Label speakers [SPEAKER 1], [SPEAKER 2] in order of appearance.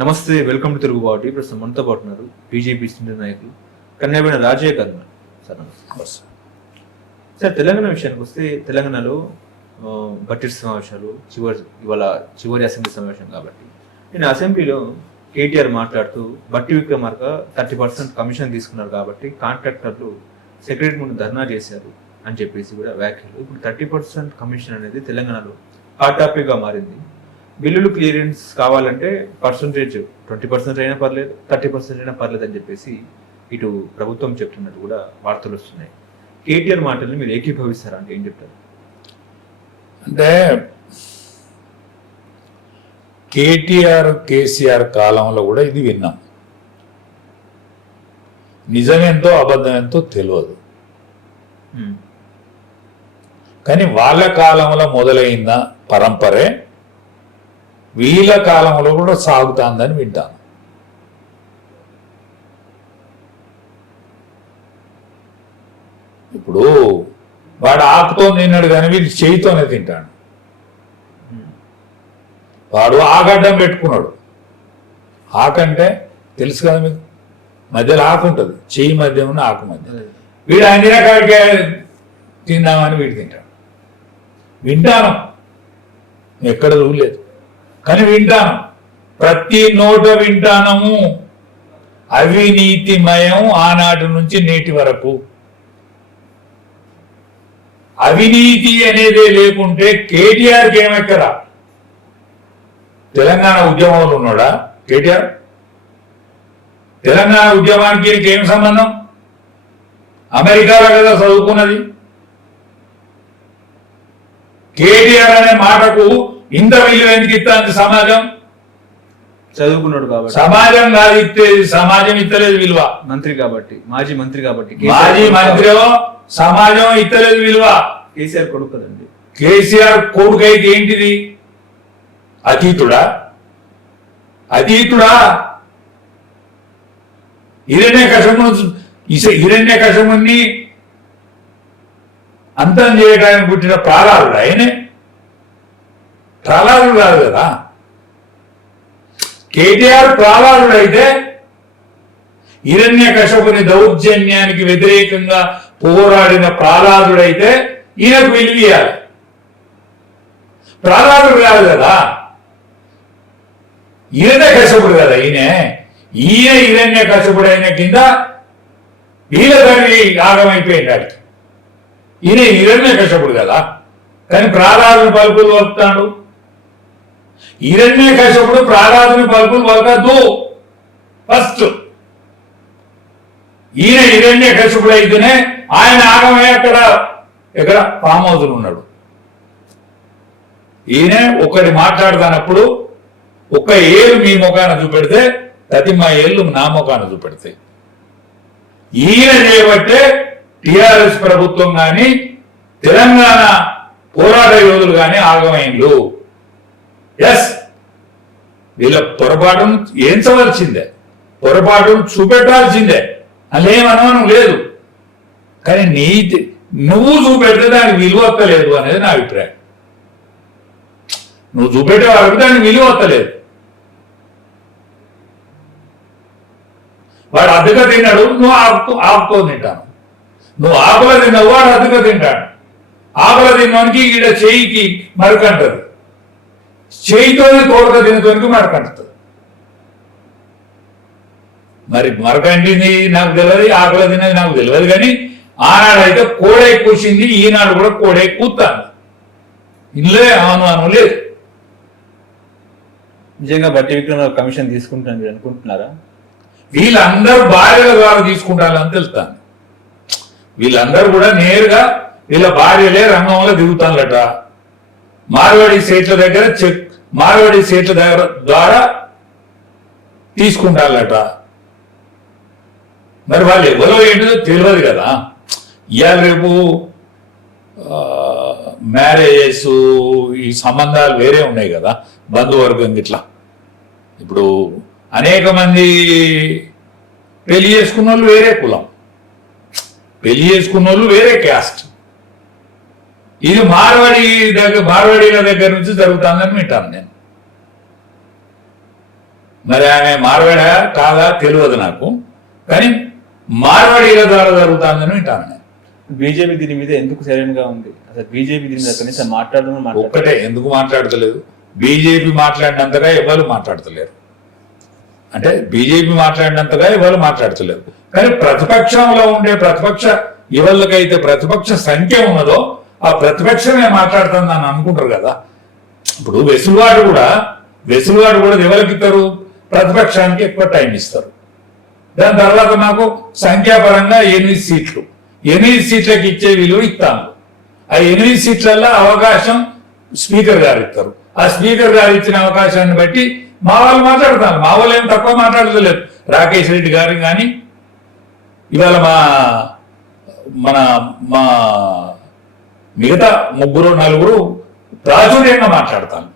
[SPEAKER 1] నమస్తే welcome to తిరుగుబాటు ప్రస్తుతం మనతో పాటు ఉన్నారు బీజేపీ సీనియర్ నాయకులు కన్యాబైన రాజయ్య గారు ఉన్నారు. సార్ నమస్తే. సార్ తెలంగాణ విషయానికి వస్తే తెలంగాణలో బడ్జెట్ సమావేశాలు చివరి ఇవాళ చివరి అసెంబ్లీ సమావేశం కాబట్టి. నేను అసెంబ్లీలో కేటీఆర్ మాట్లాడుతూ బట్టి విక్రమార్క థర్టీ పర్సెంట్ కమిషన్ తీసుకున్నారు కాబట్టి కాంట్రాక్టర్లు సెక్రటరీ ముందు ధర్నా చేశారు అని చెప్పేసి కూడా వ్యాఖ్యలు. ఇప్పుడు థర్టీ పర్సెంట్ కమిషన్ అనేది తెలంగాణలో హాట్ టాపిక్గా మారింది. బిల్లులు క్లియరెన్స్ కావాలంటే పర్సంటేజ్ ట్వంటీ పర్సెంట్ అయినా పర్లేదు థర్టీ పర్సెంట్ అయినా పర్లేదు అని చెప్పేసి ఇటు ప్రభుత్వం చెప్తున్నట్టు కూడా వార్తలు వస్తున్నాయి. కేటీఆర్ మాటల్ని మీరు ఏకీభవిస్తారా? అంటే ఏం చెప్తారు?
[SPEAKER 2] అంటే కేటీఆర్ కేసీఆర్ కాలంలో కూడా ఇది విన్నాం. నిజమేంతో అబద్ధమేంతో తెలియదు.
[SPEAKER 1] ఉమ్,
[SPEAKER 2] కానీ వాళ్ళ కాలంలో మొదలైన పరంపరే వీళ్ళ కాలంలో కూడా సాగుతాందని వింటాను. ఇప్పుడు వాడు ఆకుతో తిన్నాడు కానీ వీడు చేయితోనే తింటాడు. వాడు ఆగడ్డం పెట్టుకున్నాడు. ఆకంటే తెలుసు కదా మీకు? మధ్యలో ఆకు ఉంటుంది. చెయ్యి మధ్య ఉన్న ఆకు మధ్య. వీడు అన్ని రకాలకే తిందామని వీడు తింటాడు. వింటాను. ఎక్కడ చూడలేదు కానీ వింటాను. ప్రతి నోట వింటానము. అవినీతిమయం ఆనాటి నుంచి నేటి వరకు. అవినీతి అనేదే లేకుంటే కేటీఆర్ ఏమెక్కరా తెలంగాణ ఉద్యమంలో ఉన్నాడా కేటీఆర్? తెలంగాణ ఉద్యమానికి ఏం సంబంధం? అమెరికాలో కదా చదువుకున్నది. కేటీఆర్ అనే మాటకు ఇంత విలువ ఎందుకు ఇస్తుంది సమాజం?
[SPEAKER 1] చదువుకున్నాడు కాబట్టి.
[SPEAKER 2] సమాజం కాదు ఇచ్చేది సమాజం ఇత్తలేదు విలువ.
[SPEAKER 1] మంత్రి కాబట్టి మాజీ మంత్రి కాబట్టి.
[SPEAKER 2] మాజీ మంత్రి సమాజం ఇత్తలేదు విలువ.
[SPEAKER 1] కేసీఆర్ కొడుకు కదండి
[SPEAKER 2] కేసీఆర్ కొడుకు అయితే ఏంటిది? అతీతుడా? అతీతుడా? హిరణ్య కషమును హిరణ్య కషముని అంతం చేయడానికి పుట్టిన ప్రాణాలుడు ఆయనే? ప్రాణాలుడు కాదు కదా. కేటీఆర్ ప్రాణాలుడు అయితే హిరణ్య కశపుని దౌర్జన్యానికి వ్యతిరేకంగా పోరాడిన ప్రహ్లాదుడైతే ఈయనకు విలువీయాలి ప్రహ్లాదుడు కాదు కదా. హిరణ్య కశపుడు కదా ఈయన. ఈయన హిరణ్య కశపుడు అయిన కింద వీళ్ళ తండ్రి ఆగమైపోయింది ఆడికి ఈయన హిరణ్య కశపుడు కదా. కానీ ప్రాణాలను పలుకులు వస్తాడు హిరణ్య కశపుడు ప్రహ్లాదుని పలుకులు పలకద్దు. ఫస్ట్ ఈయన హిరణ్య కశపుడు అయితేనే ఆయన ఆగమే అక్కడ. ఇక్కడ పామోదులు ఉన్నాడు. ఈయన ఒకటి మాట్లాడతానప్పుడు ఒక ఏలు మీ ముఖాన చూపెడితే ప్రతి మా ఏళ్ళు నా ముఖాన చూపెడతాయి. ఈయన చేయబట్టే టిఆర్ఎస్ ప్రభుత్వం కానీ తెలంగాణ పోరాట యోధులు కానీ ఆగమైండ్లు ఎస్ వీళ్ళ పొరపాటును ఏంచవలసిందే పొరపాటును చూపెట్టాల్సిందే. అలేమనవనం లేదు. కానీ నీ నువ్వు చూపెడితే దానికి విలువ వస్తలేదు అనేది నా అభిప్రాయం. నువ్వు చూపెట్టే వాళ్ళకి దానికి విలువ వస్తలేదు. వాడు అద్దెగా తిన్నాడు నువ్వు ఆపు ఆపుతో తింటాను. నువ్వు ఆకుల తిన్నావు వాడు అద్దెగా తింటాడు. ఆకుల తిన్నోనికి ఈడ చేయికి మరకంటది. చేయితోనే తోడక తినతోనికి మరకంటుంది మరి మరకంటింది నాకు తెలియదు ఆకుల తిన్నది నాకు తెలియదు కానీ ఆనాడైతే కోడై కూసింది ఈనాడు కూడా కోడై కూతాను ఇల్లే అనుమానం లేదు.
[SPEAKER 1] నిజంగా బట్టి విక్రమార్క కమిషన్ తీసుకుంటాను మీరు అనుకుంటున్నారా?
[SPEAKER 2] వీళ్ళందరూ భార్యల ద్వారా తీసుకుంటారని తెలుస్తాను వీళ్ళందరూ కూడా నేరుగా వీళ్ళ భార్యలే రంగంలో దిగుతానులట మార్వాడి సీట్ల దగ్గర చెక్ మార్వాడి సీట్ల దగ్గర ద్వారా తీసుకుంటారట. మరి వాళ్ళు ఎవరో ఏంటో తెలియదు కదా. ఇవాళ రేపు మ్యారేజెస్ ఈ సంబంధాలు వేరే ఉన్నాయి కదా బంధువర్గం ఇట్లా ఇప్పుడు అనేక మంది పెళ్ళి చేసుకున్న వాళ్ళు వేరే కులం. పెళ్ళి చేసుకున్న వాళ్ళు వేరే క్యాస్ట్ ఇది మార్వాడి దగ్గర మార్వాడీల దగ్గర నుంచి జరుగుతుందని వింటాను నేను. మరి ఆమె మార్వాడా కాదా తెలియదు నాకు. కానీ మార్వాడీల ద్వారా జరుగుతుందని వింటాను నేను.
[SPEAKER 3] బీజేపీ దీని మీద ఎందుకు సైలెంట్గా ఉంది? అసలు బీజేపీ దీని మీద కనీసం మాట్లాడడం మాట్లాడ
[SPEAKER 2] ఒక్కటే ఎందుకు మాట్లాడతలేదు? బీజేపీ మాట్లాడినంతగా ఎవరు మాట్లాడతలేరు? అంటే బీజేపీ మాట్లాడినంతగా ఎవరు మాట్లాడతలేరు? కానీ ప్రతిపక్షంలో ఉండే ప్రతిపక్ష ఎవరికైతే ప్రతిపక్ష సంఖ్య ఉన్నదో ఆ ప్రతిపక్షమే మాట్లాడుతుందని అనుకుంటారు కదా. ఇప్పుడు వెసులుబాటు కూడా వెసులుబాటు కూడా ఎవరికి ఇస్తారు? ప్రతిపక్షానికి ఎక్కువ టైం ఇస్తారు. దాని తర్వాత నాకు సంఖ్యాపరంగా ఎనిమిది సీట్లు. ఎనిమిది సీట్లకి ఇచ్చే విలువ ఇస్తాను ఆ ఎనిమిది సీట్లలో అవకాశం స్పీకర్ గారు ఇస్తారు. ఆ స్పీకర్ గారు ఇచ్చిన అవకాశాన్ని బట్టి మా వాళ్ళు మాట్లాడతారు మా వాళ్ళు ఏం తక్కువ మాట్లాడలేదు రాకేష్ రెడ్డి గారు కానీ ఇవాళ మా మన మా మిగతా ముగ్గురు నలుగురు ప్రాచుర్యంగా మాట్లాడతాను.